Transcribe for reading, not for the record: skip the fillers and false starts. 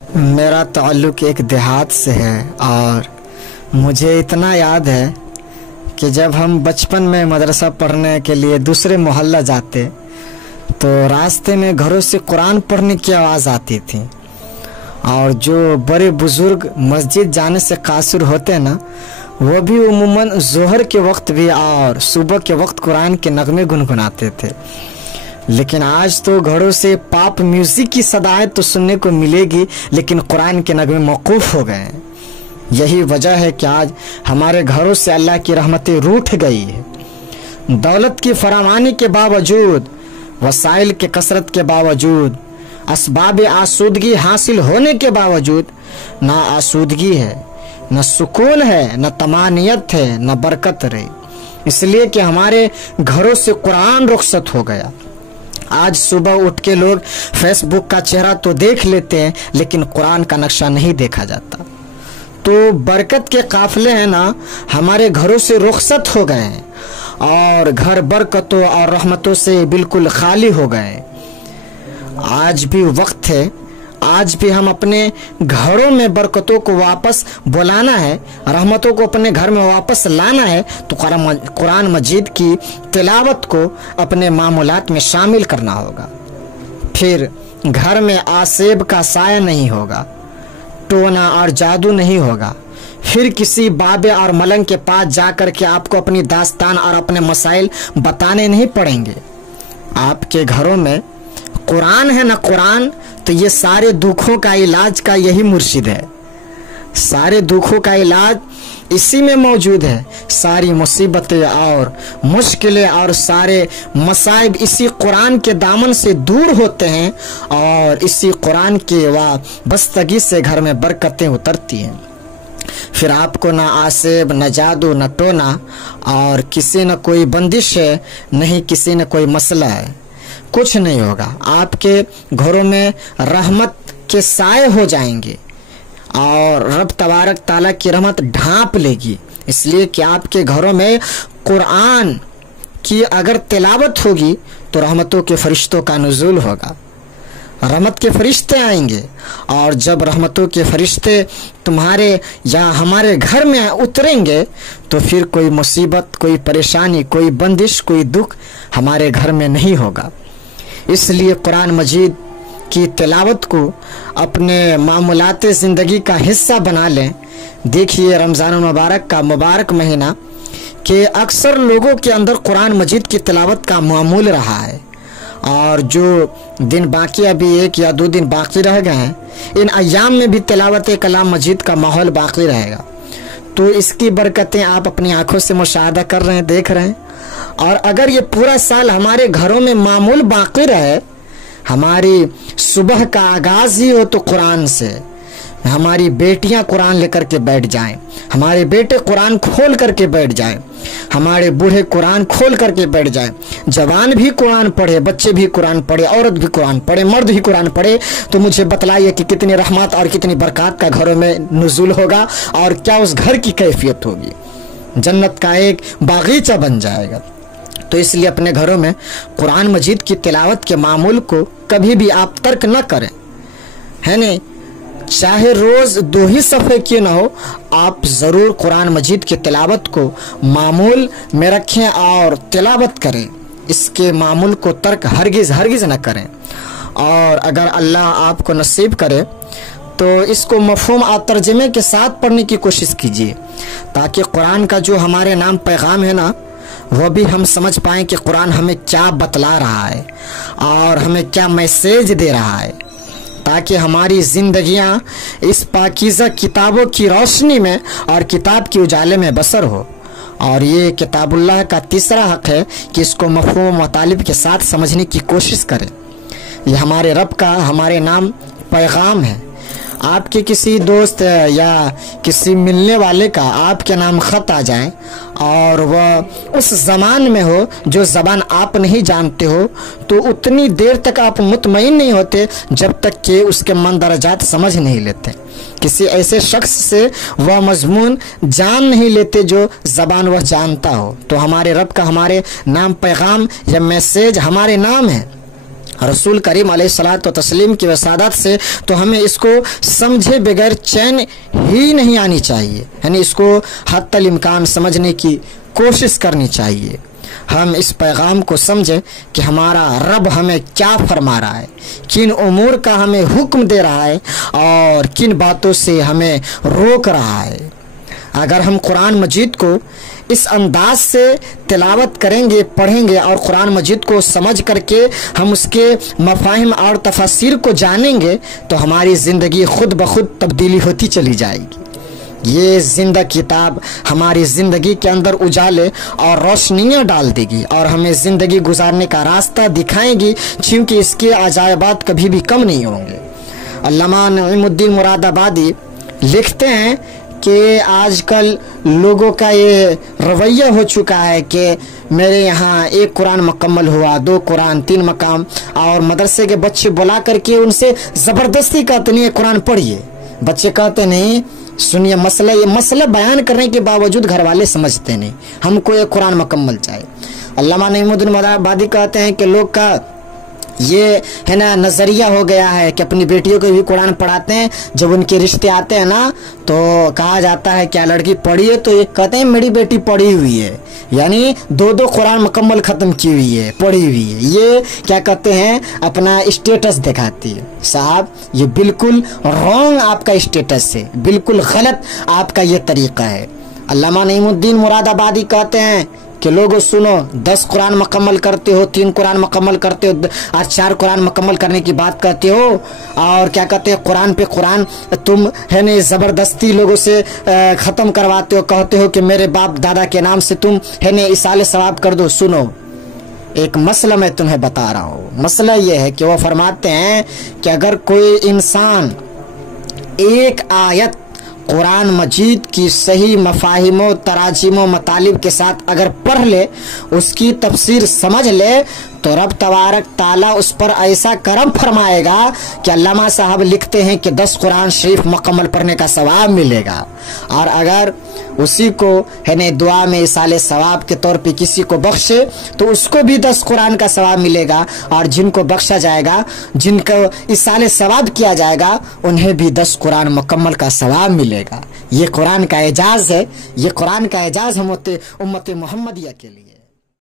मेरा ताल्लुक़ एक देहात से है और मुझे इतना याद है कि जब हम बचपन में मदरसा पढ़ने के लिए दूसरे मोहल्ला जाते तो रास्ते में घरों से कुरान पढ़ने की आवाज़ आती थी। और जो बड़े बुज़ुर्ग मस्जिद जाने से कासुर होते हैं ना, वो भी उमूमन ज़ोहर के वक्त भी और सुबह के वक्त कुरान के नगमे गुनगुनाते थे। लेकिन आज तो घरों से पॉप म्यूज़िक की सदाएं तो सुनने को मिलेगी, लेकिन कुरान के नगमे मौकूफ़ हो गए हैं। यही वजह है कि आज हमारे घरों से अल्लाह की रहमतें रूठ गई है। दौलत की फरावानी के बावजूद, वसाइल के कसरत के बावजूद, असबाब आसूदगी हासिल होने के बावजूद ना आसूदगी है, न सुकून है, न तमानियत है, न बरकत रही। इसलिए कि हमारे घरों से कुरान रुखसत हो गया। आज सुबह उठ के लोग फेसबुक का चेहरा तो देख लेते हैं, लेकिन कुरान का नक्शा नहीं देखा जाता। तो बरकत के काफिले हैं ना, हमारे घरों से रुखसत हो गए हैं और घर बरकतों और रहमतों से बिल्कुल खाली हो गए। आज भी वक्त है, आज भी हम अपने घरों में बरकतों को वापस बुलाना है, रहमतों को अपने घर में वापस लाना है, तो कुरान मजीद की तिलावत को अपने मामूलात में शामिल करना होगा। फिर घर में आसेब का साया नहीं होगा, टोना और जादू नहीं होगा। फिर किसी बाबे और मलंग के पास जाकर के आपको अपनी दास्तान और अपने मसाइल बताने नहीं पड़ेंगे। आपके घरों में कुरान है ना कुरान, तो ये सारे दुखों का इलाज का यही मुर्शिद है। सारे दुखों का इलाज इसी में मौजूद है। सारी मुसीबतें और मुश्किलें और सारे मसाइब इसी कुरान के दामन से दूर होते हैं और इसी कुरान के वाबस्तगी से घर में बरकतें उतरती हैं। फिर आपको ना आसेब, न जादू, न टोना और किसी न कोई बंदिश है, नहीं किसी न कोई मसला है, कुछ नहीं होगा। आपके घरों में रहमत के साए हो जाएंगे और रब तबारक ताला की रहमत ढांप लेगी। इसलिए कि आपके घरों में कुरान की अगर तिलावत होगी तो रहमतों के फरिश्तों का नुज़ूल होगा, रहमत के फरिश्ते आएंगे। और जब रहमतों के फरिश्ते तुम्हारे या हमारे घर में उतरेंगे तो फिर कोई मुसीबत, कोई परेशानी, कोई बंदिश, कोई दुख हमारे घर में नहीं होगा। इसलिए कुरान मजीद की तिलावत को अपने मामूलात ज़िंदगी का हिस्सा बना लें। देखिए रमज़ान मुबारक का मुबारक महीना कि अक्सर लोगों के अंदर कुरान मजीद की तिलावत का मामूल रहा है और जो दिन बाकी, अभी 1 या 2 दिन बाकी रह गए हैं, इन अय्याम में भी तिलावत कलाम मजीद का माहौल बाकी रहेगा। तो इसकी बरकतें आप अपनी आंखों से मुशाहदा कर रहे हैं, देख रहे हैं। और अगर ये पूरा साल हमारे घरों में मामूल बाकी रहे, हमारी सुबह का आगाज़ ही हो तो कुरान से, हमारी बेटियां कुरान लेकर के बैठ जाएं, हमारे बेटे कुरान खोल करके बैठ जाएं, हमारे बूढ़े कुरान खोल करके बैठ जाएं, जवान भी कुरान पढ़े, बच्चे भी कुरान पढ़े, औरत भी कुरान पढ़े, मर्द भी कुरान पढ़े, तो मुझे बतलाइए कि कितनी रहमत और कितनी बरकत का घरों में नुज़ूल होगा और क्या उस घर की कैफियत होगी। जन्नत का एक बागीचा बन जाएगा। तो इसलिए अपने घरों में कुरान मजीद की तिलावत के मामूल को कभी भी आप तर्क न करें, है नहीं। चाहे रोज़ 2 ही सफ़े क्यों ना हो, आप ज़रूर कुरान मजीद की तिलावत को मामूल में रखें और तिलावत करें। इसके मामूल को तर्क हरगिज़ न करें। और अगर अल्लाह आपको नसीब करे तो इसको मफ़हूम और तर्जमे के साथ पढ़ने की कोशिश कीजिए, ताकि कुरान का जो हमारे नाम पैगाम है ना, वह भी हम समझ पाएँ कि कुरान हमें क्या बतला रहा है और हमें क्या मैसेज दे रहा है, ताकि हमारी ज़िंदगियाँ इस पाकीज़ा किताबों की रोशनी में और किताब के उजाले में बसर हो। और ये किताबुल्लाह का तीसरा हक़ है कि इसको मफ़हूम व तालिब के साथ समझने की कोशिश करें। ये हमारे रब का हमारे नाम पैगाम है। आपके किसी दोस्त या किसी मिलने वाले का आपके नाम ख़त आ जाए और वह उस ज़बान में हो जो ज़बान आप नहीं जानते हो, तो उतनी देर तक आप मुतमईन नहीं होते जब तक कि उसके मंदरजात समझ नहीं लेते। किसी ऐसे शख्स से वह मज़मून जान नहीं लेते जो ज़बान वह जानता हो। तो हमारे रब का हमारे नाम पैगाम या मैसेज हमारे नाम है रसूल करीम अलैहिस्सलातु तस्लीम की वसादत से तो हमें इसको समझे बगैर चैन ही नहीं आनी चाहिए, यानी इसको हत्तल इम्कान समझने की कोशिश करनी चाहिए। हम इस पैगाम को समझें कि हमारा रब हमें क्या फरमा रहा है, किन उमूर का हमें हुक्म दे रहा है और किन बातों से हमें रोक रहा है। अगर हम कुरान मजीद को इस अंदाज से तिलावत करेंगे, पढ़ेंगे और कुरान मजीद को समझ करके हम उसके मफाहिम और तफसीर को जानेंगे तो हमारी ज़िंदगी खुद ब खुद तब्दीली होती चली जाएगी। ये जिंदा किताब हमारी ज़िंदगी के अंदर उजाले और रोशनियाँ डाल देगी और हमें ज़िंदगी गुजारने का रास्ता दिखाएगी, क्योंकि इसके अजायबात कभी भी कम नहीं होंगे। अल्लामा नईमुद्दीन मुरादाबादी लिखते हैं कि आजकल लोगों का ये रवैया हो चुका है कि मेरे यहाँ एक कुरान मुकम्मल हुआ, 2 कुरान, 3 मकाम, और मदरसे के बच्चे बुला करके उनसे ज़बरदस्ती कहते नहीं कुरान पढ़िए। बच्चे कहते नहीं, सुनिए मसला, ये मसला बयान करने के बावजूद घर वाले समझते नहीं, हमको ये कुरान मुकम्मल चाहिए। अल्लामा नईमुद्दीन मुरादाबादी कहते हैं कि लोग का ये है ना नज़रिया हो गया है कि अपनी बेटियों को भी कुरान पढ़ाते हैं, जब उनके रिश्ते आते हैं ना तो कहा जाता है क्या लड़की पढ़ी है, तो ये कहते हैं मेरी बेटी पढ़ी हुई है, यानी 2 कुरान मुकम्मल ख़त्म की हुई है, पढ़ी हुई है। ये क्या कहते हैं, अपना स्टेटस दिखाती है। साहब ये बिल्कुल रॉन्ग आपका स्टेटस है, बिल्कुल गलत आपका ये तरीक़ा है। अल्लामा नईमुद्दीन मुरादाबादी कहते हैं कि लोगों सुनो, 10 कुरान मुकम्मल करते हो, 3 कुरान मुकम्मल करते हो और 4 कुरान मुकम्मल करने की बात करते हो, और क्या कहते हैं कुरान पे कुरान तुम है ना ज़बरदस्ती लोगों से ख़त्म करवाते हो, कहते हो कि मेरे बाप दादा के नाम से तुम है ना इसाले सवाब कर दो। सुनो, एक मसला मैं तुम्हें बता रहा हूँ। मसला ये है कि वो फरमाते हैं कि अगर कोई इंसान एक आयत कुरान मजीद की सही मफाहिमों, तराजीमों, मतालिब के साथ अगर पढ़ ले, उसकी तफसीर समझ ले, तो रब तबारक ताला उस पर ऐसा करम फरमाएगा कि अल्लामा साहब लिखते हैं कि 10 कुरान शरीफ मुकम्मल पढ़ने का सवाब मिलेगा। और अगर उसी को है न दुआ में इसाले सवाब के तौर पे किसी को बख्शे तो उसको भी 10 कुरान का सवाब मिलेगा, और जिनको बख्शा जाएगा, जिनको इसाले सवाब किया जाएगा, उन्हें भी 10 कुरान मुकम्मल का सवाब मिलेगा। ये कुरान का एजाज़ है, ये कुरान का एजाज़ हम उम्मत मुहम्मदिया के लिए।